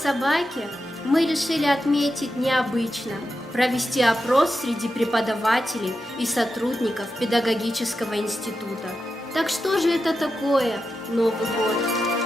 собаки мы решили отметить необычно, провести опрос среди преподавателей и сотрудников педагогического института. Так что же это такое Новый год?